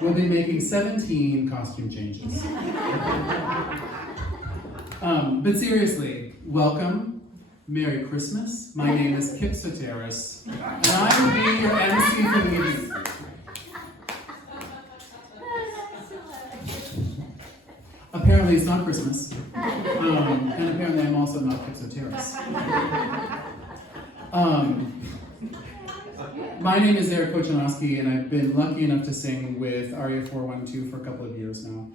We'll be making 17 costume changes. But seriously, welcome, Merry Christmas. My name is Kip Soteris, and I will be your MC for the evening. Apparently it's not Christmas, and apparently I'm also not Kip Soteris. My name is Kochanowski, and I've been lucky enough to sing with Aria412 for a couple of years now.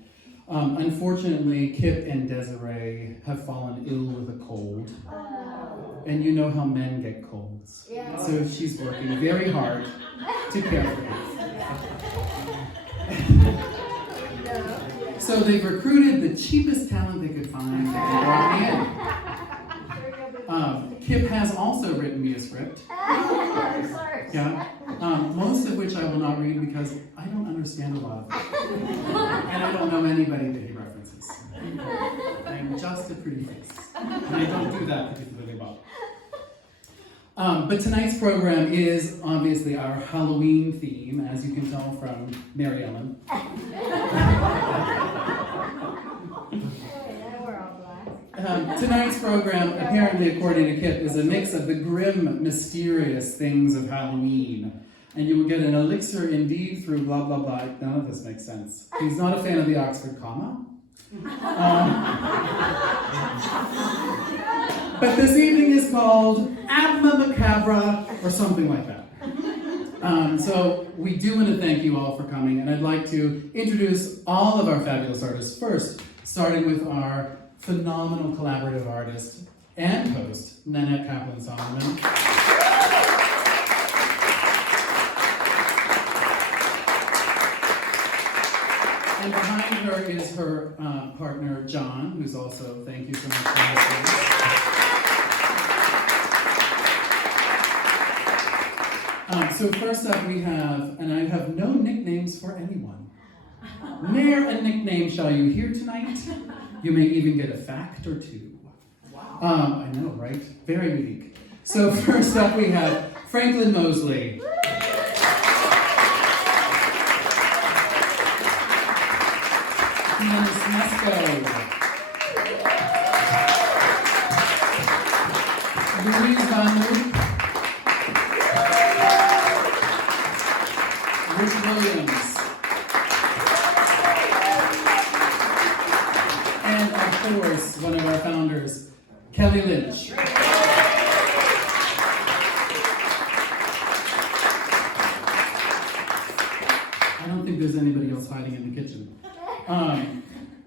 Unfortunately, Kip and Desiree have fallen ill with a cold. And you know how men get colds. Yeah. So she's working very hard to care for them. So they've recruited the cheapest talent they could find and brought me in. Kip has also written me a script. Yeah. Most of which I will not read because I don't understand a lot of it. And I don't know anybody that he references. I'm just a pretty face. And I don't do that particularly well. But tonight's program is obviously our Halloween theme, as you can tell from Mary Ellen. Tonight's program, apparently according to Kip, is a mix of the grim, mysterious things of Halloween. And you will get an elixir indeed through blah, blah, blah. None of this makes sense. He's not a fan of the Oxford comma. But this evening is called Abramacabre, or something like that. So we do want to thank you all for coming, and I'd like to introduce all of our fabulous artists first, starting with our phenomenal collaborative artist and host, Nanette Kaplan Solomon. And behind her is her partner, Gian, who's also, thank you so much for listening. So first up we have, and I have no nicknames for anyone. Ne'er a nickname shall you hear tonight. You may even get a fact or two. Wow. I know, right? Very unique. So first up we have Franklin Mosley. Glenna Smiesko. Louise van Mook. Williams. And of course, one of our founders, Lynch. I don't think there's anybody else hiding in the kitchen.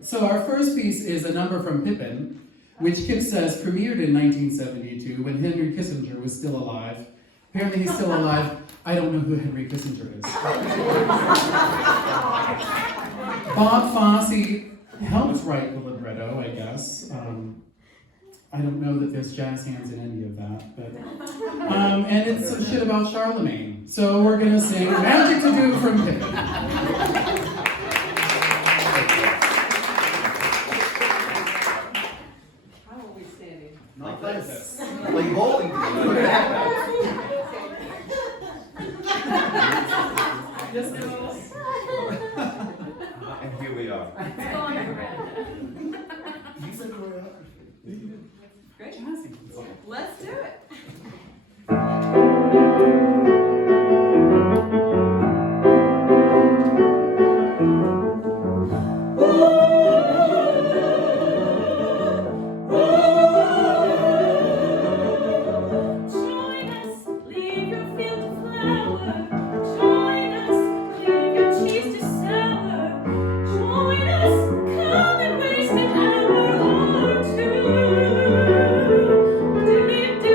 So our first piece is a number from Pippin, which Kip says premiered in 1972 when Henry Kissinger was still alive. Apparently he's still alive. I don't know who Henry Kissinger is. Bob Fosse helped write the libretto, I guess. I don't know that there's jazz hands in any of that, but and it's some shit about Charlemagne. So we're gonna sing Magic to Do from Pippin. How are we standing? Like this. Like bowling. Just know. And here we are. You said choreography. Great. Let's do it. Do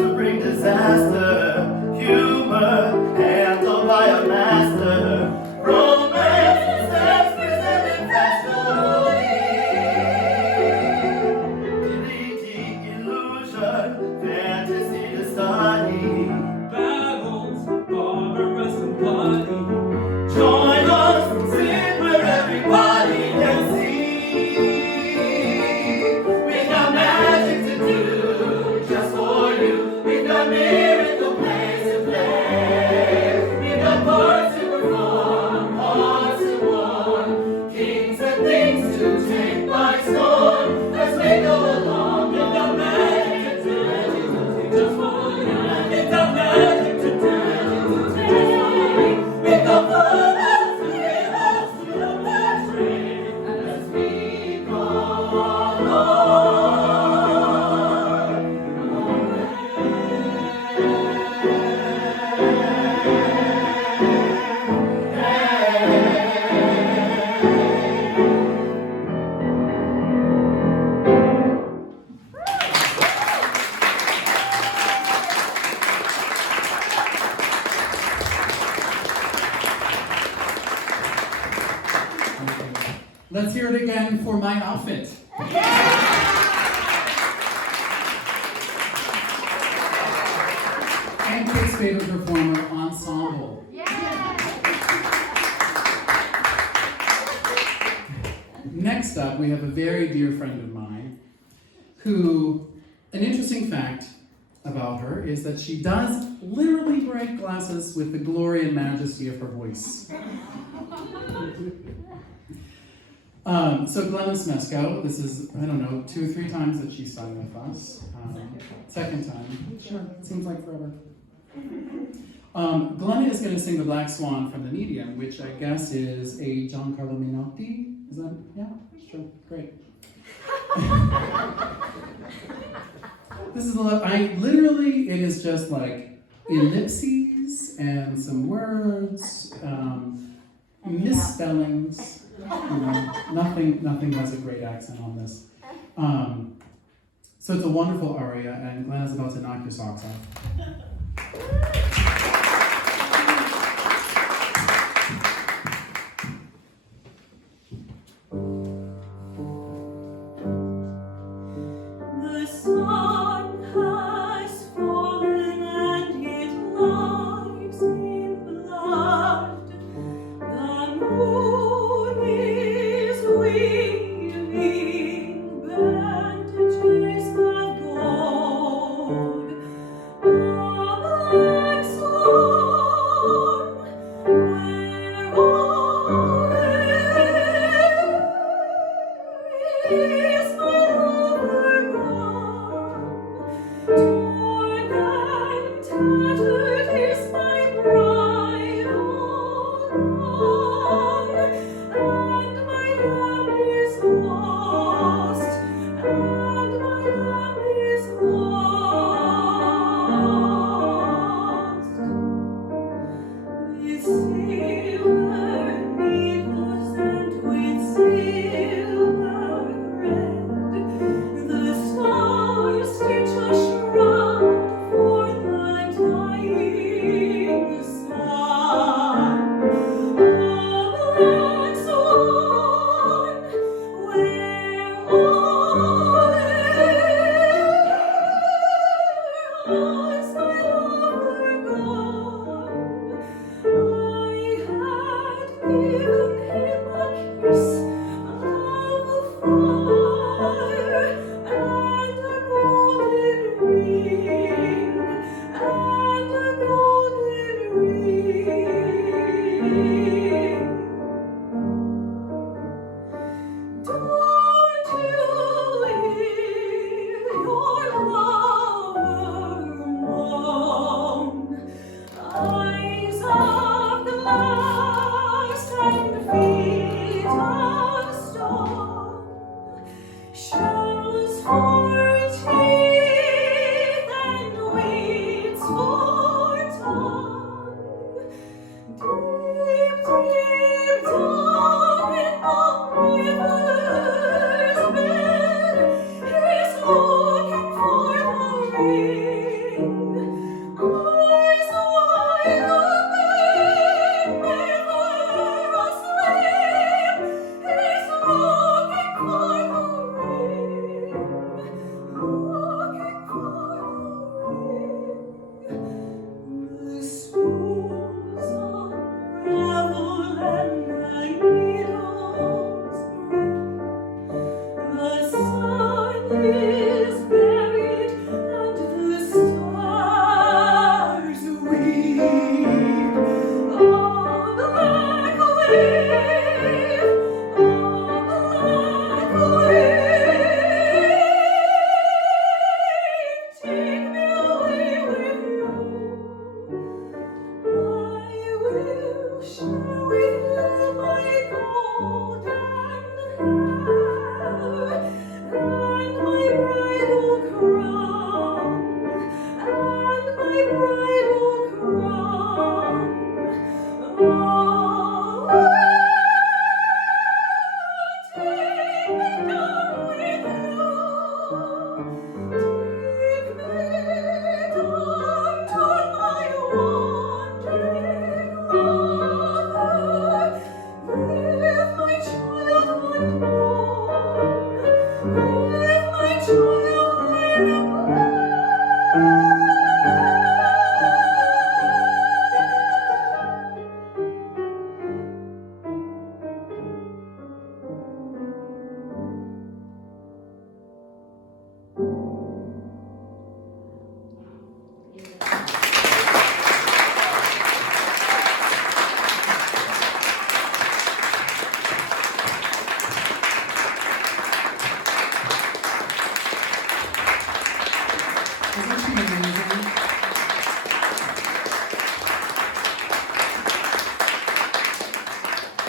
to bring disaster, humor handled by a master, romance steps presented pastorally, deleting illusion, fantasy to study, Battles, barbarous and bloody. join us, sing where everybody can see. We got magic to do just for you. We got miracle plays to play. We got parts to perform, hearts to warm, kings and things to take by storm. As we go along, we got magic to do just for you. We got magic to do just for you. We got purpose to give us to the train as we go Let's hear it again for my outfit. And Kate's favorite performer, Ensemble. Next up, we have a very dear friend of mine who, an interesting fact about her is that she does literally break glasses with the glory and majesty of her voice. So Glenna Smiesko, this is, I don't know, 2 or 3 times that she's sung with us. Second time. Sure, it seems like forever. Glenna is going to sing the Black Swan from the Medium, which I guess is a Carlo Menotti. Is that, yeah, sure, great. This is literally, it is just like ellipses and some words, misspellings. Nothing has a great accent on this. So it's a wonderful aria, and Glenna's about to knock your socks off. The sun has fallen and it lies in blood. The moon is weaving bandages of gold. A black swan, where all is my lover gone?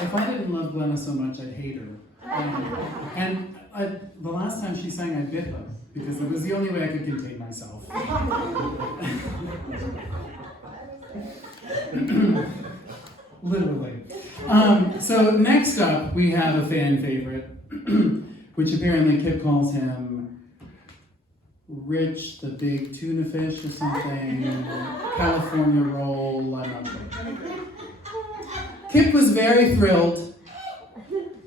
If I didn't love Glenna so much, I'd hate her. The last time she sang, I bit her, because it was the only way I could contain myself. Literally. So next up, we have a fan favorite, which apparently Kip calls him Rich the Big Tuna Fish or something, California Roll, I'm not sure. Kip was very thrilled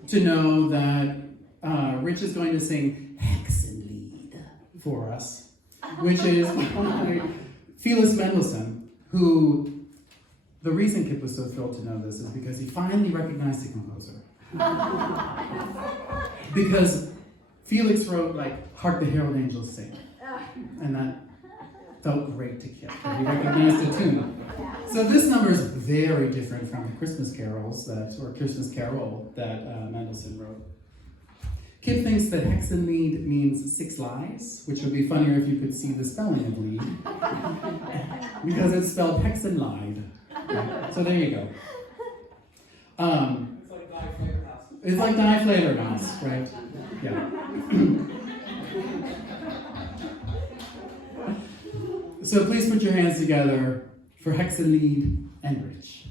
to know that Rich is going to sing Hexenlied for us, which is by Felix Mendelssohn, who, the reason Kip was so thrilled to know this is because he finally recognized the composer. Because Felix wrote, like, Hark the Herald Angels Sing, and that felt great to Kip, that he recognized the tune. So this number is very different from the Christmas carols Christmas Carol that Mendelssohn wrote. Kip thinks that Hexenlied means 6 lies, which would be funnier if you could see the spelling of lead, because it's spelled Hexenlied. So there you go. It's like Die Fledermaus, right? Yeah. So please put your hands together for Hexenlied and Rich.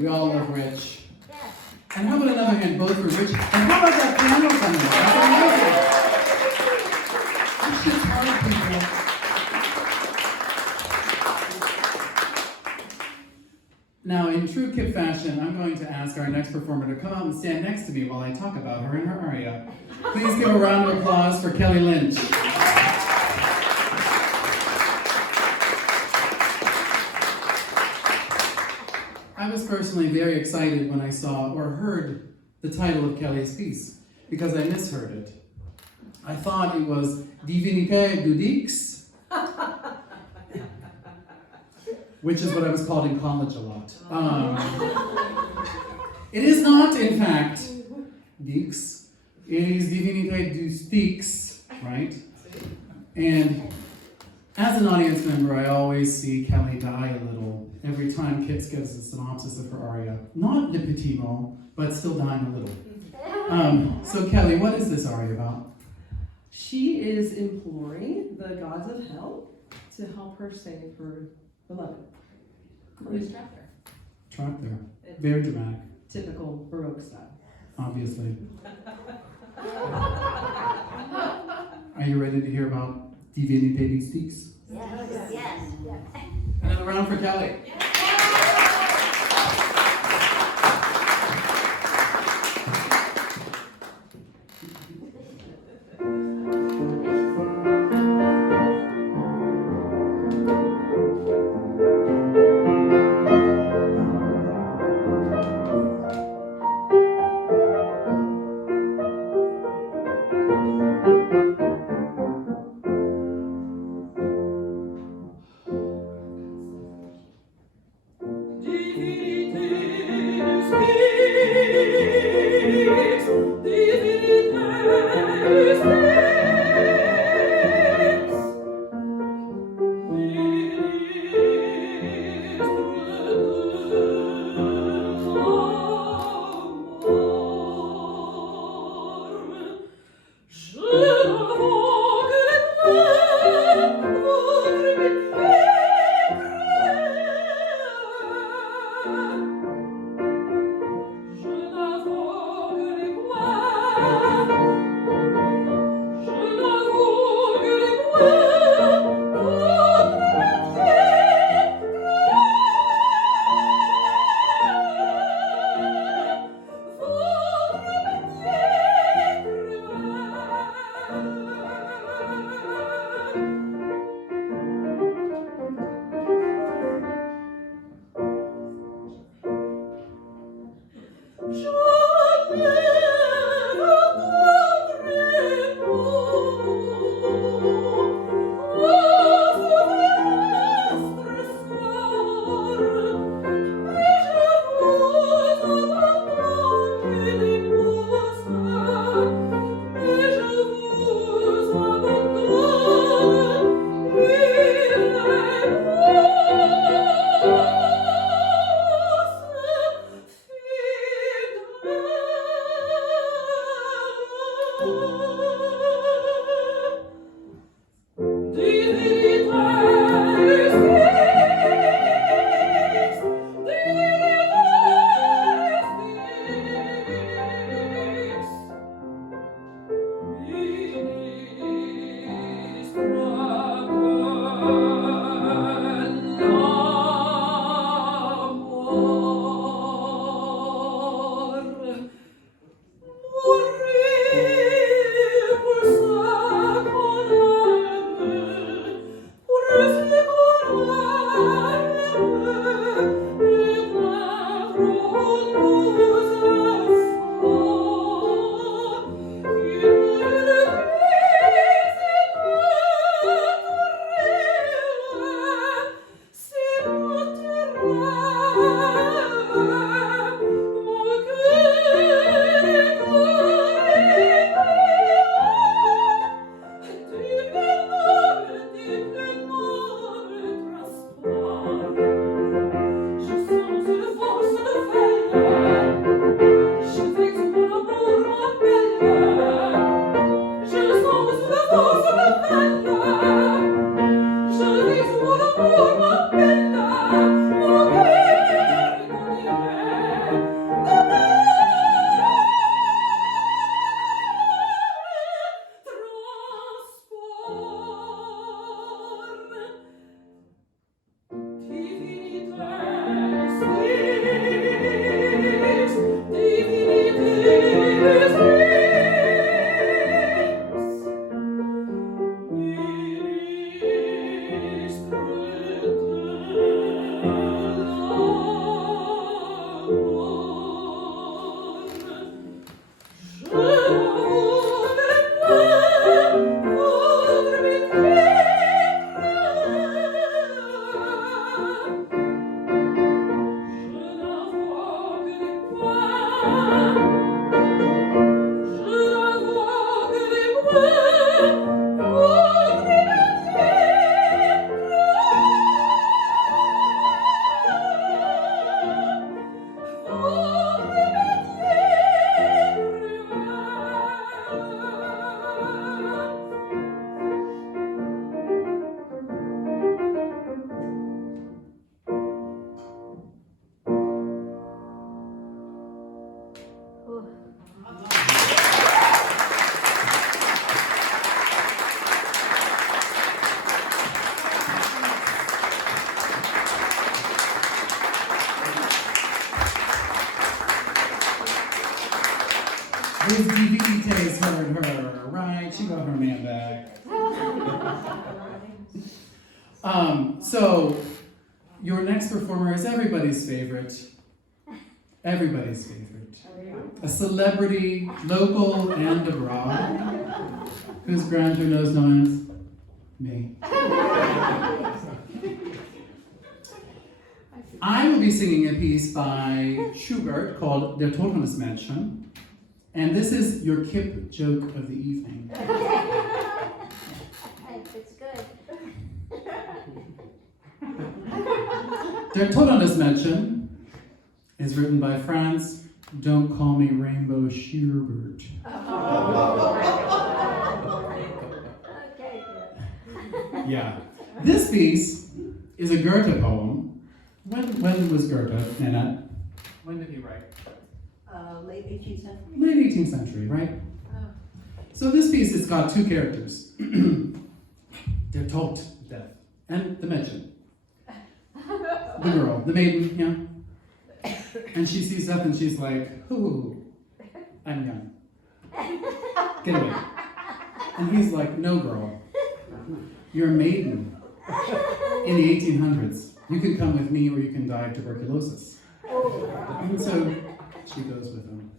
We all love Rich. And how about another hand both for Rich? And how about that piano coming? That's amazing. This shit's hard, people. Now, in true Kip fashion, I'm going to ask our next performer to come out and stand next to me while I talk about her and her aria. Please give a round of applause for Kelly Lynch. I was personally very excited when I saw or heard the title of Kelly's piece, because I misheard it. I thought it was Divinites du Styx, which is what I was called in college a lot. It is not, in fact, Styx. It is Divinites du Styx, right? And as an audience member, I always see Kelly die a little every time Kits gives a synopsis of her aria. Not le petit mot, but still dying a little. So Kelly, what is this aria about? She is imploring the gods of hell to help her save her beloved. Who's trapped there? Trapped there. Very dramatic, Typical Baroque style. obviously. Are you ready to hear about Divinites du Styx? Yes. Another round for Kelly. His Divinites heard her, right? She got her man back. So, your next performer is everybody's favorite. Everybody's favorite. A celebrity, local and abroad, whose grandeur knows no end. Me. I will be singing a piece by Schubert called Der Madchen, and this is your Kip joke of the evening. It's good. Der Madchen is written by Franz. Don't call me Rainbow Schubert. Okay, good. Yeah. This piece is a Goethe poem. When was Goethe, Nanette? When did he write? Late 18th century. Late 18th century, right? So this piece has got two characters. Der Tod, death, and the Madchen. The girl, the maiden, yeah. And she sees death and she's like, ooh, I'm young. Get away. And he's like, no girl, you're a maiden in the 1800s. You can come with me or you can die of tuberculosis. And so she goes with him.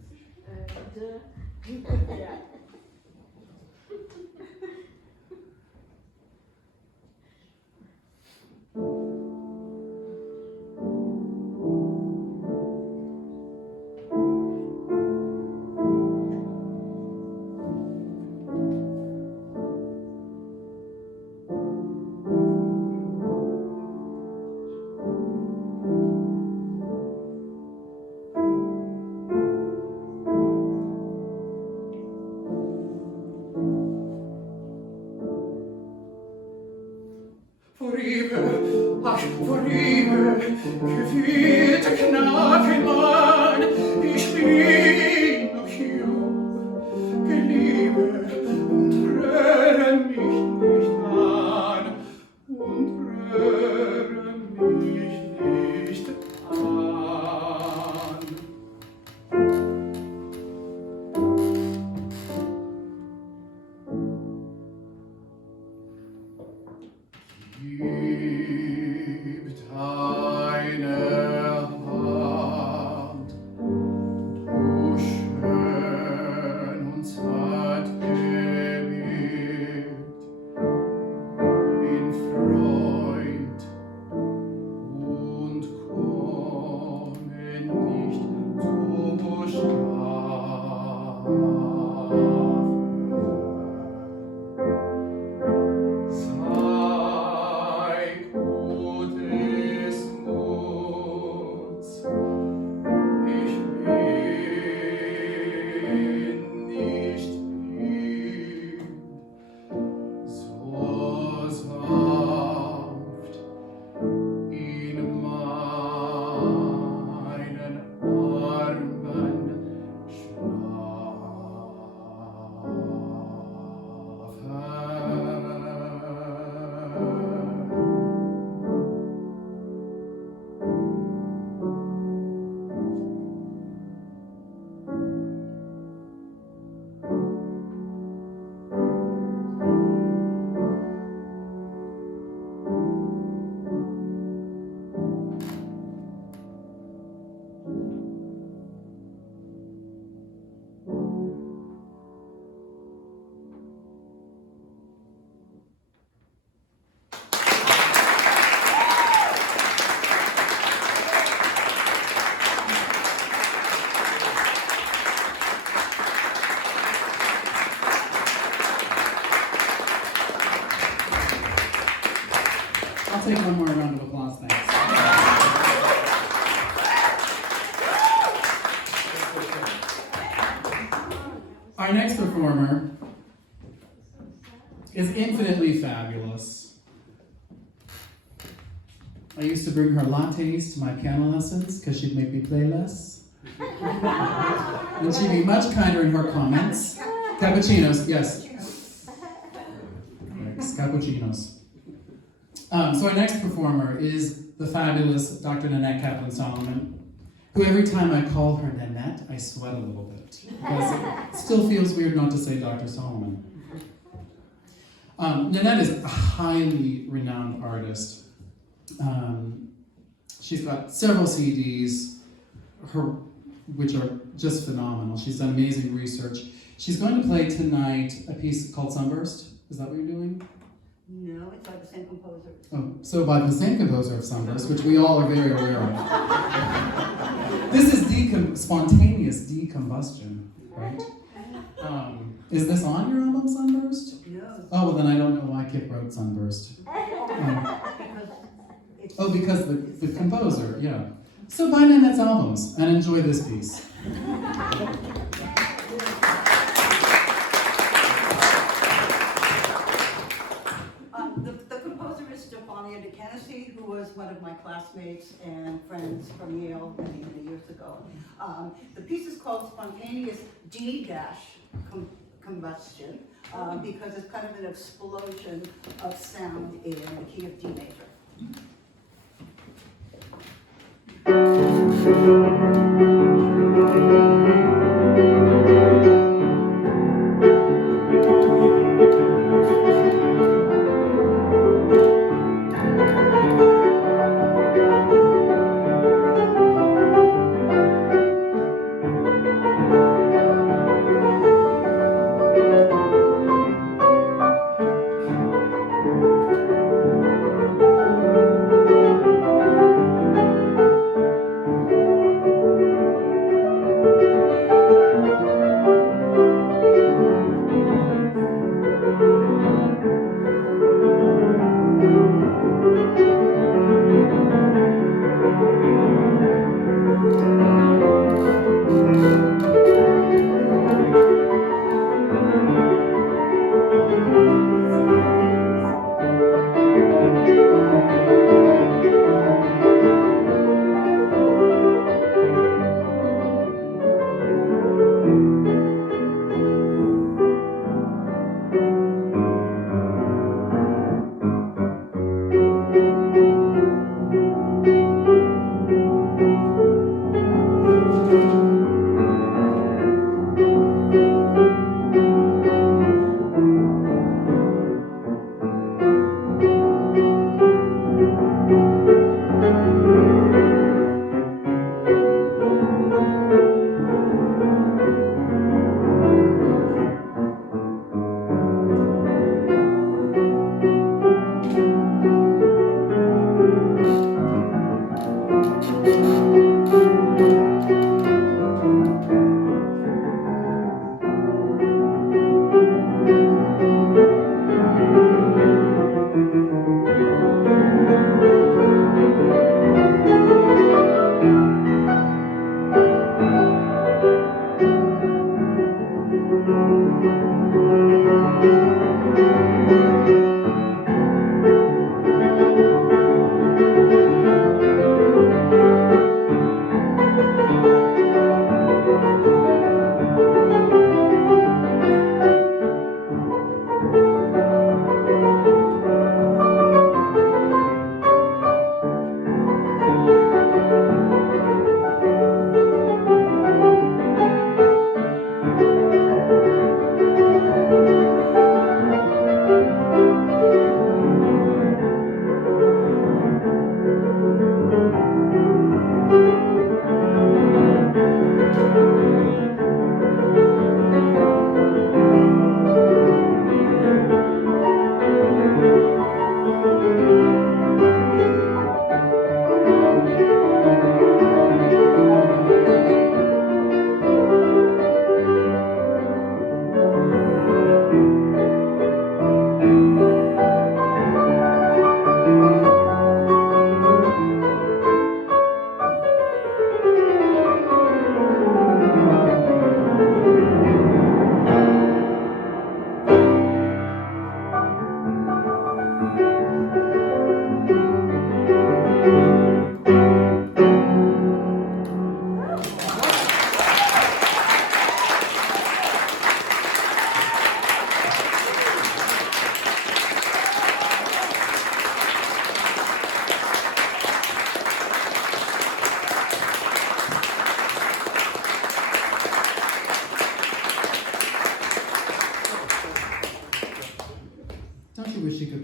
Gefühlte Knackenmann, ich bin noch jung, geliebe und rühre mich nicht an, und rühre mich nicht an. Gibt eine Hand, du schön und zart gewirkt, bin Freund und komme nicht zur Strafe. Sei gutes Mut, ich bin nicht blind, so sanft in meinen Armen I'll take one more round of applause, thanks. Our next performer is infinitely fabulous. I used to bring her lattes to my piano lessons because she'd make me play less. And she'd be much kinder in her comments. Cappuccinos, yes. Yes, cappuccinos. So our next performer is the fabulous Dr. Nanette Kaplan Solomon. who every time I call her Nanette, I sweat a little bit, because it still feels weird not to say Dr. Solomon. Nanette is a highly renowned artist. She's got several CDs, which are just phenomenal. She's done amazing research. She's going to play tonight a piece called Sunburst. Is that what you're doing? No, it's by the same composer. Oh, so by the same composer of Sunburst, which we all are very aware of. This is spontaneous D-Combustion, right? Is this on your album, Sunburst? No. Oh, well then I don't know why Kip wrote Sunburst. Because the composer, yeah. So buy Nanette's albums and enjoy this piece. The composer is Stefania who was one of my classmates and friends from Yale many, many years ago. The piece is called Spontaneous D-Combustion because it's kind of an explosion of sound in the key of D major.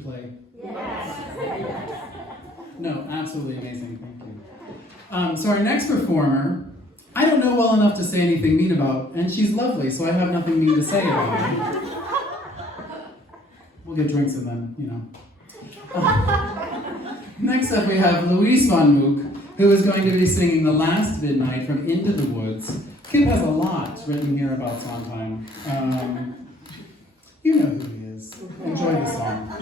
play? Yes. No, absolutely amazing. Thank you. So our next performer, I don't know well enough to say anything mean about, and she's lovely, so I have nothing mean to say about her. We'll get drinks and then, you know. Next up we have Louise van Mook, who is going to be singing The Last Midnight from Into the Woods. Kip has a lot written here about Sondheim. You know who he is. Enjoy the song.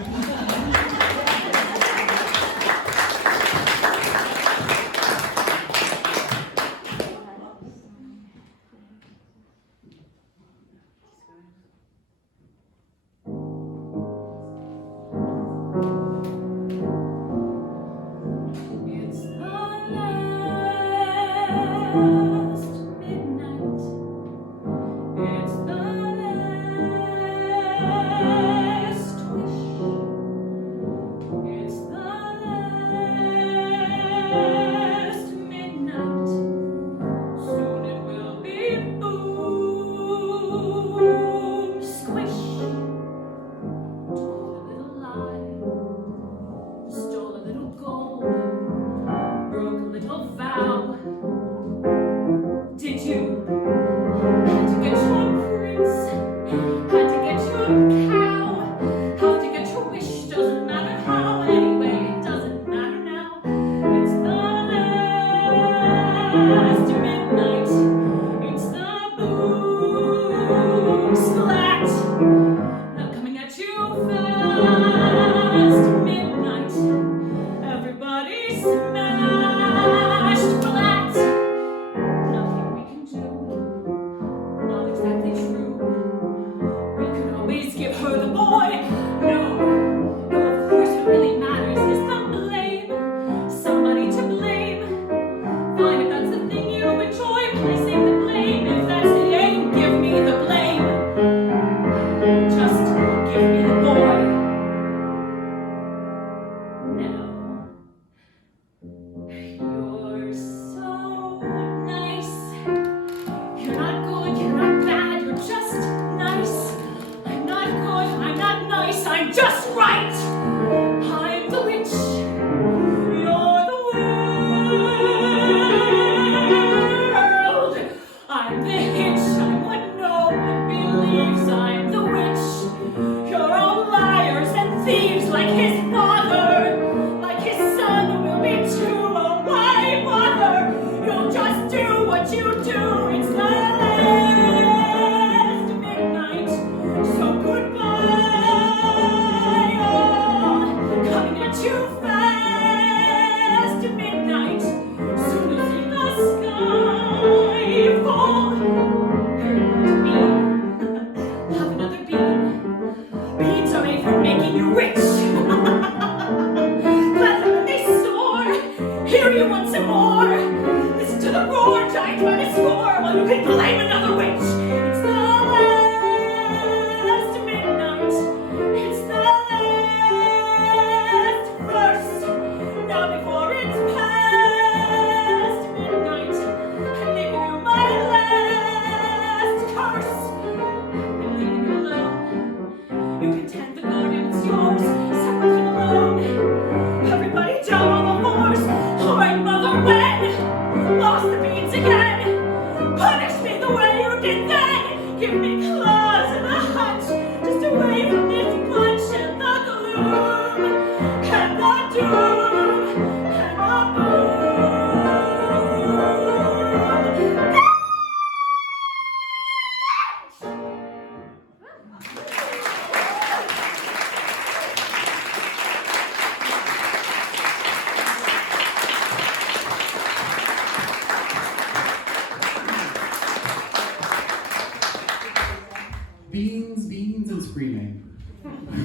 Beans, and screaming.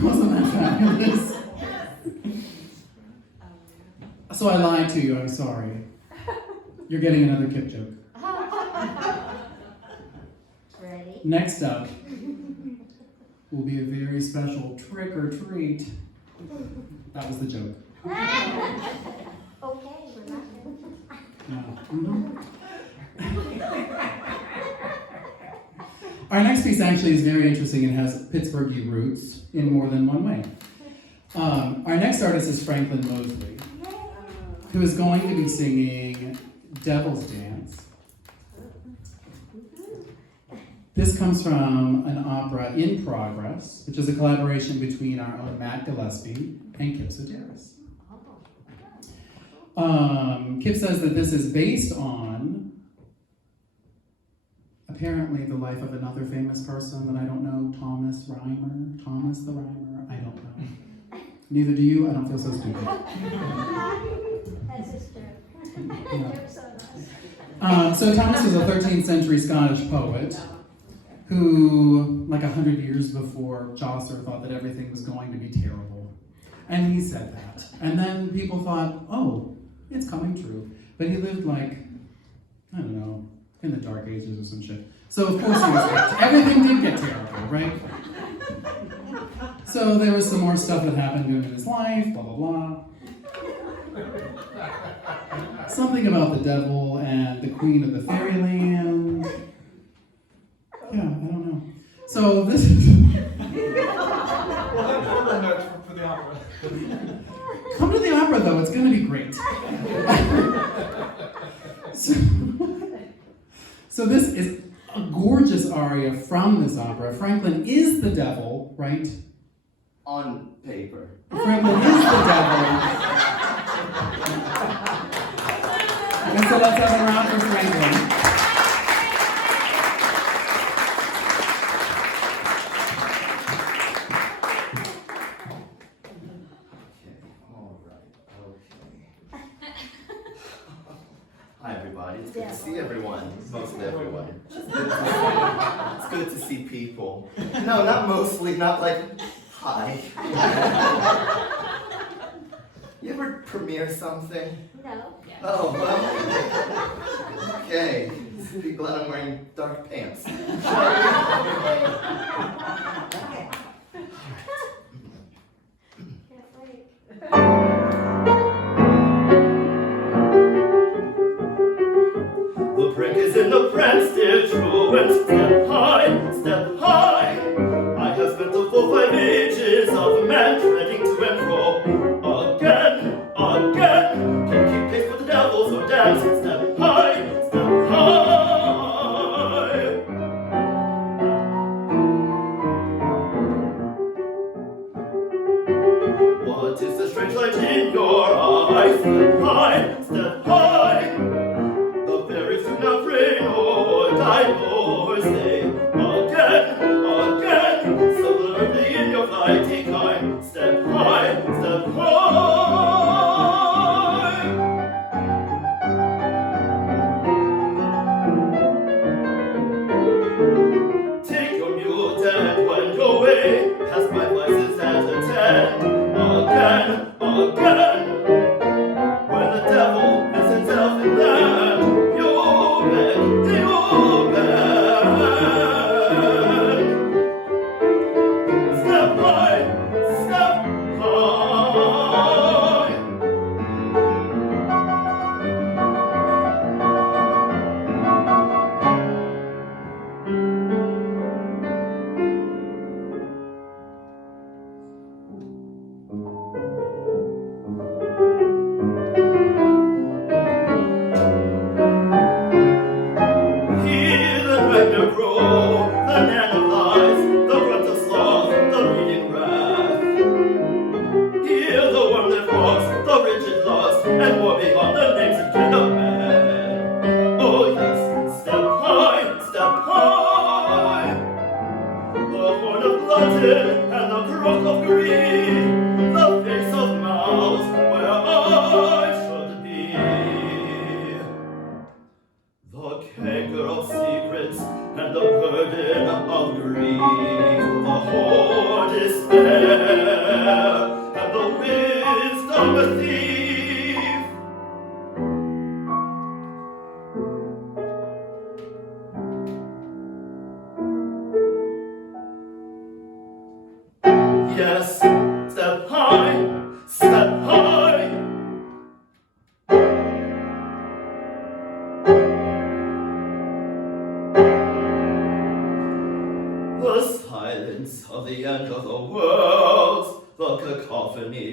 Wasn't that fabulous? So I lied to you, I'm sorry. You're getting another Kip joke. Ready? Next up will be a very special trick or treat. That was the joke. Okay, we're not Yeah. Our next piece actually is very interesting and has Pittsburghy roots in more than one way. Our next artist is Franklin Mosley, who is going to be singing Devil's Dance. This comes from an opera in progress, which is a collaboration between our own Matt Gillespie and Kip Soteris. Kip says that this is based on, apparently, the life of another famous person that I don't know, Thomas the Rhymer, I don't know. Neither do you, I don't feel so stupid. That's his joke. Yeah. Joke's on us. So Thomas was a 13th century Scottish poet who, like 100 years before, Chaucer thought that everything was going to be terrible. And he said that. And then people thought, oh, it's coming true. But he lived like, I don't know, in the Dark Ages or some shit. So of course he was right. Everything did get terrible, right? So there was some more stuff that happened to him in his life, blah, blah, blah. Something about the devil and the queen of the fairyland. Yeah, I don't know. So this is... We'll have program notes for the opera. Come to the opera, though. It's going to be great. So this is a gorgeous aria from this opera. Franklin is the devil, right? On paper. Franklin is the devil. And so let's have a round for Franklin. Hi everybody, it's good to see everyone, mostly everyone. It's good to see people. No, not mostly, not like, hi. You ever premiere something? No. Oh, well. Okay, be glad I'm wearing dark pants. Can't wait. The brick is in the press, dear truant. Step high. I have spent the full 5 ages of man treading to and fro. Again. Can keep pace with the devil, so dance. Step high. What is the strange light in your eyes? Step high. The fairies do not rain or die or stay. Again, so deliberately in your flighty kind. Step high. Take your mule and wend your way, past my vices and attend. Again. When the devil is himself in land, you beg. Step high.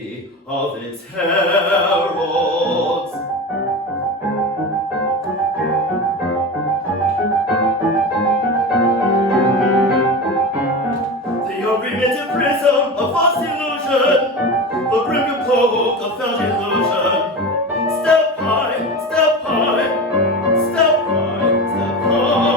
company of its heralds. The unremitted prism of false illusion, the brilliant cloak of felt illusion. Step high, step high, step high, step high.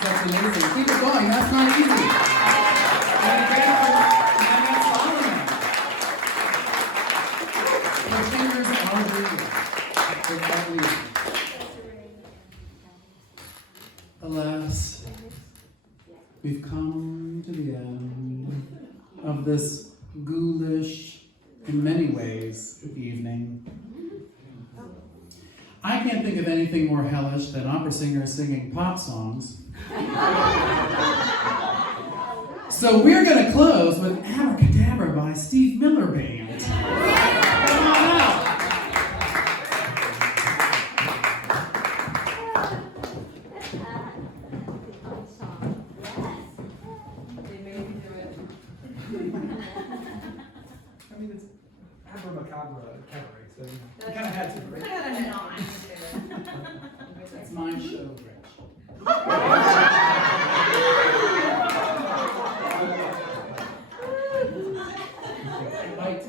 That's amazing. Keep it going. That's not easy. And again for Nanette Solomon. Her fingers are breathing. It's that easy. Alas, we've come to the end of this ghoulish, in many ways, evening. I can't think of anything more hellish than opera singers singing pop songs. So we're going to close with Abracadabra by Steve Miller Band. Come on out. They made me do it. I mean, it's Abramacabre cabaret, so you kind of had to, right? It's my show, Rich. Right.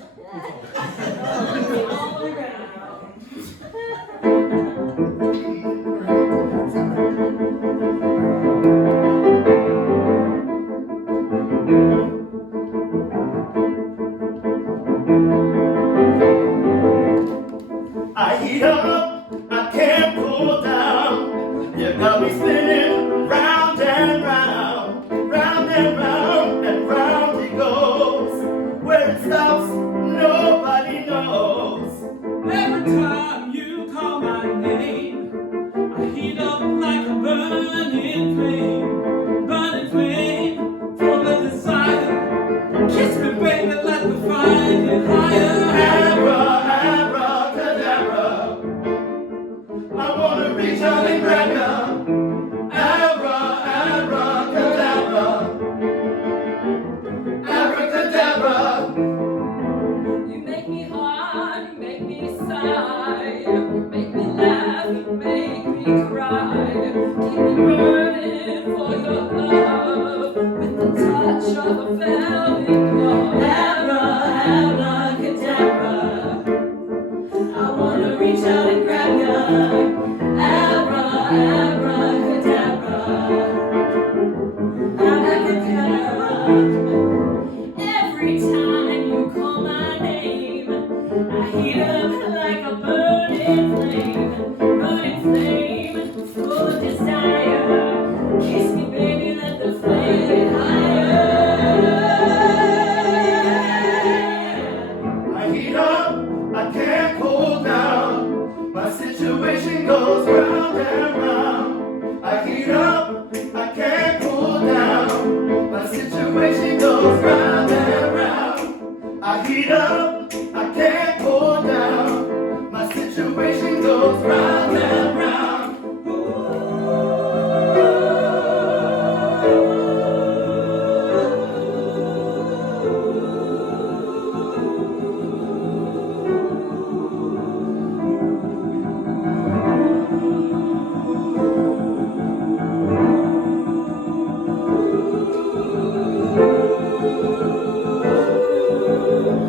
I heat up, I can't cool down. You got me spinning round and round, round and round, and round it goes. Where it stops, nobody knows. Every time you call my name, I heat up like a burning flame from the desire. Kiss me, baby, let the fire get higher. Abracadabra, I wanna reach out and grab ya. Abracadabra, abracadabra. You make me hard, you make me sigh, you make me laugh, you make me cry. Keep me burning for your love with the touch of a velvet glove. Abracadabra, I wanna reach out and grab ya. Abracadabra, abracadabra. Every time you call my name, I heat up like a burning flame full of desire. Kiss me, baby, let the flame get higher. I heat up, I can't cool down. My situation goes round and round. I heat up, I can't cool down. My situation goes round and round. I heat up, I can't cool down. My situation goes round and round.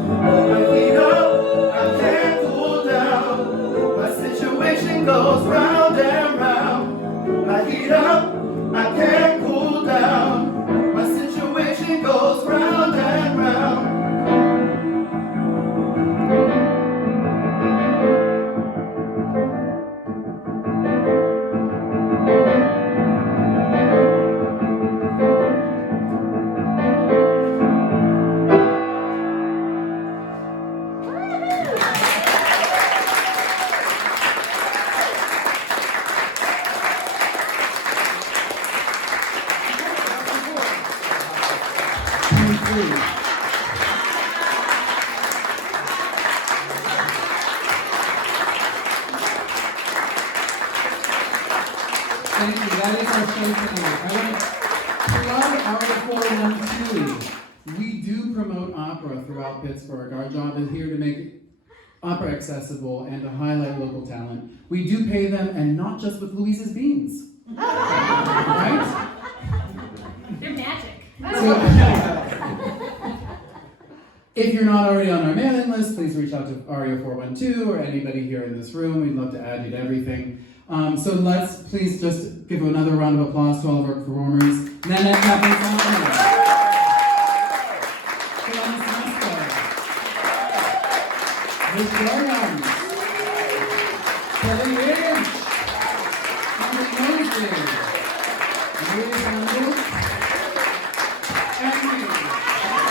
I heat 2023. Thank you. That is our show tonight. I want to plug Aria412. We do promote opera throughout Pittsburgh. Our job is here to make opera accessible and to highlight local talent. We do pay them, and not just with Louise's beans. Right? They're magic. So, if you're not already on our mailing list, please reach out to Aria412 or anybody here in this room. We'd love to add you to everything. So let's please just give another round of applause to all of our performers. Nanette Kaplan Solomon. Glenna Smiesko. Lynch. Lynch. Mosley. Louise van Mook. And me.